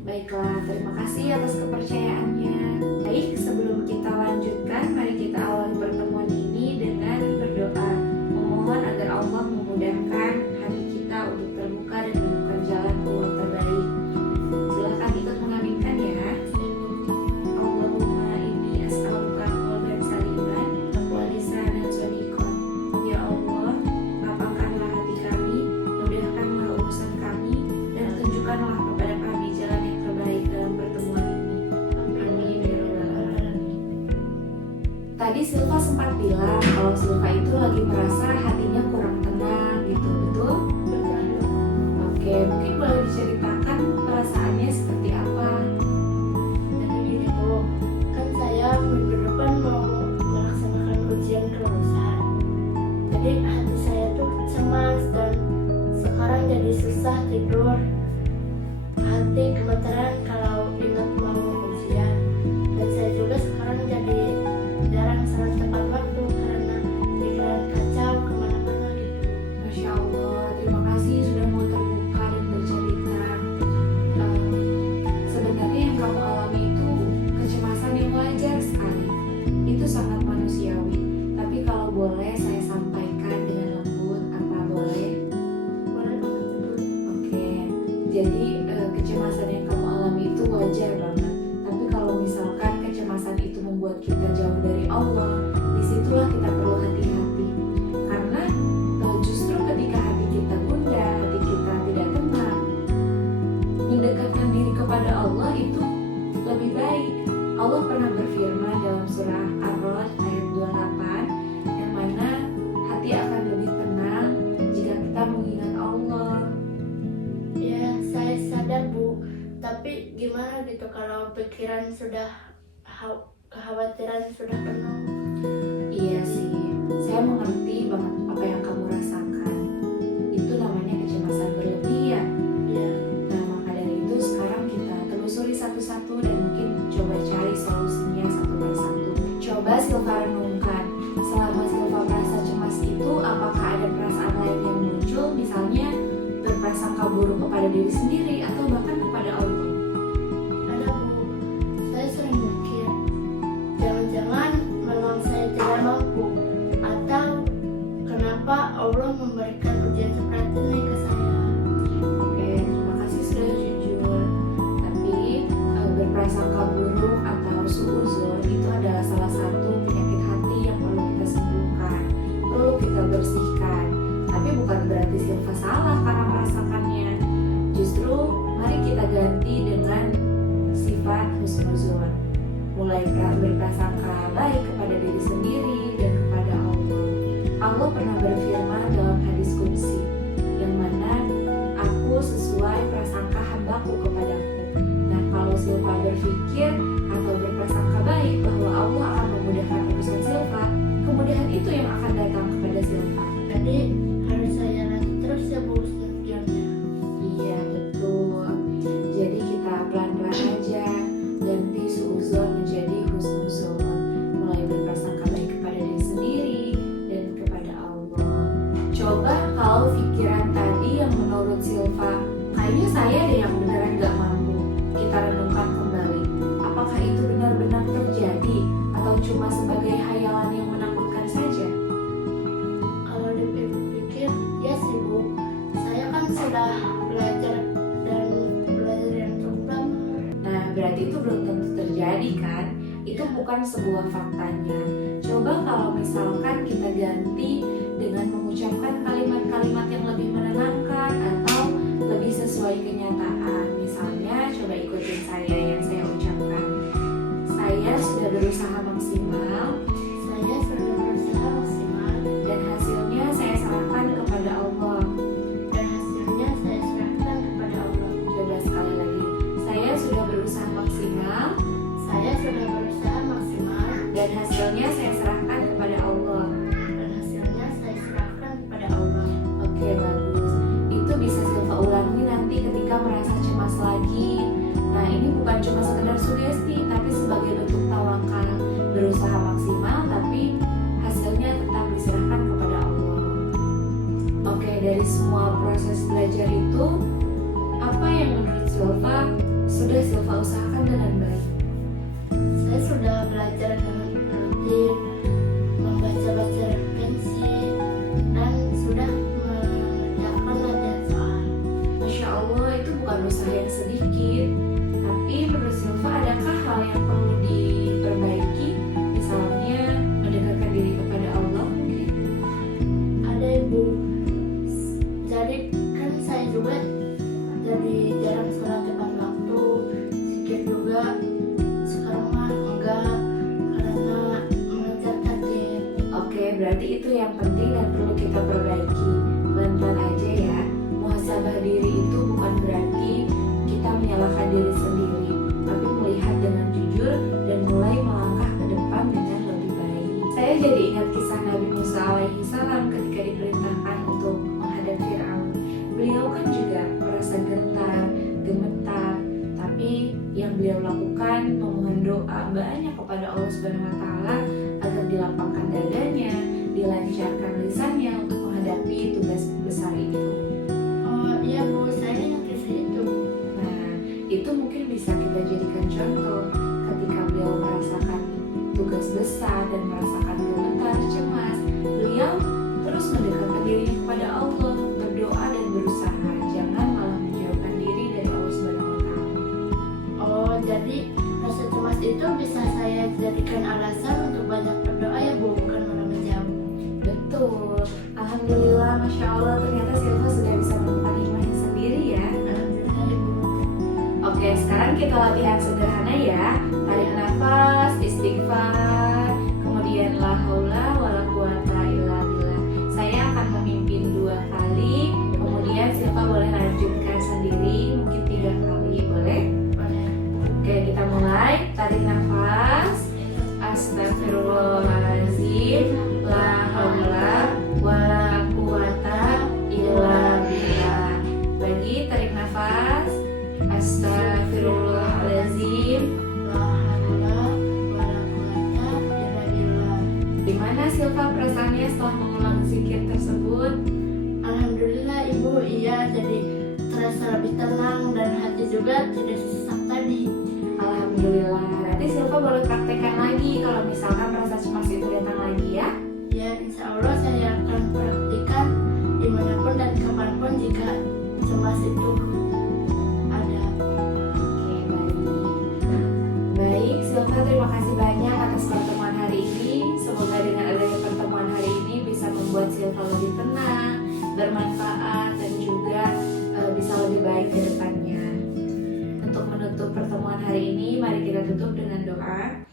Baiklah, terima kasih atas kepercayaannya. Baik, sebelum kita lanjutkan, mari kita awali pertemuan ini dengan berdoa, memohon agar Allah memudahkan hati kita untuk terbuka dan menemukan jalan keluar terbaik. Silahkan ikut mengaminkan ya. Allahumma inni as'aluka qalban saliman wa lisanan shadiqan. Ya Allah, lapangkanlah hati kami, mudahkanlah urusan kami, dan tunjukkanlah kepada kami jalan yang terbaik dalam pertemuan ini. Amin ya rabbal alamin. Tadi Silva sempat bilang kalau Silva itu lagi merasa hatinya kurang tenang gitu, betul? Oke, mungkin boleh diceritakan perasaannya seperti apa? Jadi gini Bu, kan saya minggu depan mau melaksanakan ujian kelulusan. Jadi hati saya tuh cemas dan sekarang jadi susah tidur. Hati gemeteran kalau ingat mau ujian. Dan saya juga sekarang jadi jarang salat tepat waktu karena pikiran kacau kemana-mana gitu. Masya Allah, terima kasih sudah mau terbuka dan bercerita. Sebenarnya yang kamu alami itu kecemasan yang wajar sekali. Itu sangat manusiawi. Tapi kalau boleh saya sampaikan dengan lembut, apa boleh? Boleh banget Bu. Oke, jadi kecemasan yang kamu alami itu wajar banget. Tapi kalau misalkan kecemasan itu membuat kita jauh dari Allah, disitulah kita perlu hati-hati. Karena justru ketika hati kita gundah, hati kita tidak tenang, mendekatkan diri kepada Allah itu lebih baik. Allah pernah berfirman dalam surah Ar-Ra'd ayat 28, yang mana hati akan lebih tenang jika kita mengingat Allah. Ya, saya sadar Bu. Tapi gimana gitu kalau pikiran sudah kekhawatiran sudah penuh? Iya sih, saya mengerti banget apa yang kamu rasakan. Itu namanya kecemasan berlebihan. Ya, Nah, maka dari itu sekarang kita telusuri satu-satu dan mungkin coba cari solusinya satu persatu. Coba Silva renungkan, selama Silva merasa cemas itu, apakah ada perasaan lain yang muncul, misalnya berprasangka buruk kepada diri sendiri atau bahkan kepada Allah? ada Bu. Saya sering mikir, jangan-jangan memang saya tidak mampu, atau kenapa Allah memberikan ujian seperti ini ke saya. Oke, terima kasih sudah jujur. Tapi berprasangka buruk atau suudzon itu adalah salah satu penyakit hati yang perlu kita sembuhkan, perlu kita bersihkan. Tapi bukan berarti Silva salah karena merasakannya. Justru mari kita ganti dengan sifat husnuzon. Mulai berprasangka baik kepada diri sendiri dan kepada Allah. Allah pernah berfirman dalam hadis qudsi, yang mana aku sesuai prasangka hambaku kepadaku. Nah, kalau Silva berpikir atau berprasangka baik bahwa Allah akan memudahkan urusan Silva, kemudahan itu yang akan datang kepada Silva. Jadi harus saya lanjut terus ya Bu ujiannya. Iya, betul. Jadi kita pelan-pelan aja ganti suudzon menjadi husnuzon. Mulai berprasangka baik kepada diri sendiri dan kepada Allah. Coba kalau pikiran tadi yang menurut Silva, kayaknya saya deh yang beneran gak mampu, kita renungkan kembali. Apakah itu benar-benar terjadi atau cuma sebagai hayalan yang menakutkan saja? Kalau dipikir-pikir, ya sih Bu. Saya kan sudah belajar dan belajar yang cukup lama. Nah, berarti itu belum tentu terjadi kan? Itu bukan sebuah faktanya. Coba kalau misalkan kita ganti dengan mengucapkan kalimat-kalimat yang lebih menenangkan atau lebih sesuai kenyataan. Misalnya, coba ikutin saya yang saya ucapkan. Saya sudah berusaha maksimal Saya sudah berusaha maksimal dan hasilnya saya serahkan kepada Allah. dan hasilnya saya serahkan kepada Allah. Coba sekali lagi. Saya sudah berusaha maksimal Saya sudah berusaha maksimal dan hasilnya saya serahkan kepada Allah. dan hasilnya saya serahkan kepada Allah. Oke, bagus. Itu bisa Silva ulangi nanti ketika merasa cemas lagi. Nah, ini bukan cuma sekedar sugesti, tapi sebagai bentuk tawakal. Berusaha maksimal, tapi hasilnya tetap diserahkan kepada Allah. Oke, dari semua proses belajar itu, apa yang menurut Silva sudah Silva usahakan dengan baik? Saya sudah belajar dengan rutin, membaca-baca referensi, dan sudah mengerjakan latihan soal. Masya Allah, itu bukan usaha yang sedikit. Tapi menurut Silva, adakah hal yang perlu diperbaiki? Misalnya mendekatkan diri kepada Allah mungkin? Ada Ibu, jadi kan saya juga jadi jarang sholat tepat waktu, zikir juga sekarang mah enggak karena mengejar target. Oke, berarti itu yang penting dan perlu kita perbaiki. Pelan-pelan aja ya. Muhasabah diri itu bukan berarti kita menyalahkan diri sendiri, tapi melihat dengan jujur dan mulai melangkah ke depan dengan lebih baik. Saya jadi ingat kisah Nabi Musa alaihi salam ketika diperintahkan untuk menghadap Fir'aun. Beliau kan juga merasa gentar, gemetar, tapi yang beliau lakukan memohon doa banyak kepada Allah Subhanahu wa taala agar dilapangkan dadanya, dilancarkan lisannya untuk menghadapi tugas besar itu. Oh iya Bu, saya ingat kisah itu. Nah, itu mungkin bisa kita jadikan contoh ketika beliau merasakan tugas besar dan merasakan gemetar, cemas. Beliau terus mendekatkan dirinya kepada Allah, berdoa dan berusaha, jangan malah menjauhkan diri dari Allah Subhanahu wa taala. Oh jadi rasa cemas itu bisa saya jadikan alasan untuk banyak berdoa ya Bu, bukan malah menjauh. Betul. Alhamdulillah, Masya Allah, ternyata Silva sudah bisa menemukan hikmahnya sendiri ya. Alhamdulillah Ibu. Oke, sekarang kita latihan sederhana ya. Tarik nafas, istighfar, kemudian la haula wala quwata illa billah. Saya akan memimpin 2 kali, kemudian Silva boleh lanjutkan sendiri, mungkin 3 kali, boleh? Boleh. Oke, kita mulai. Tarik nafas. Astagfirullahaladzim, la haula wala quwata illa billah. Lagi, tarik nafas. Astagfirullahaladzim. La haula wala quwata illa billah. Gimana Silva perasaannya setelah mengulang zikir tersebut? Alhamdulillah Ibu, iya jadi terasa lebih tenang dan hati juga tidak sesak tadi. Alhamdulillah. Nanti Silva boleh praktekkan lagi kalau misalkan rasa cemas itu datang lagi ya. Ya insya Allah saya akan praktikan dimanapun dan kapanpun jika cemas itu ada. Oke, baik Silva, terima kasih banyak atas pertemuan hari ini. Semoga dengan adanya pertemuan hari ini bisa membuat Silva lebih tenang, bermanfaat, dan juga bisa lebih baik ke depannya. Untuk menutup pertemuan hari ini, mari kita tutup dengan doa.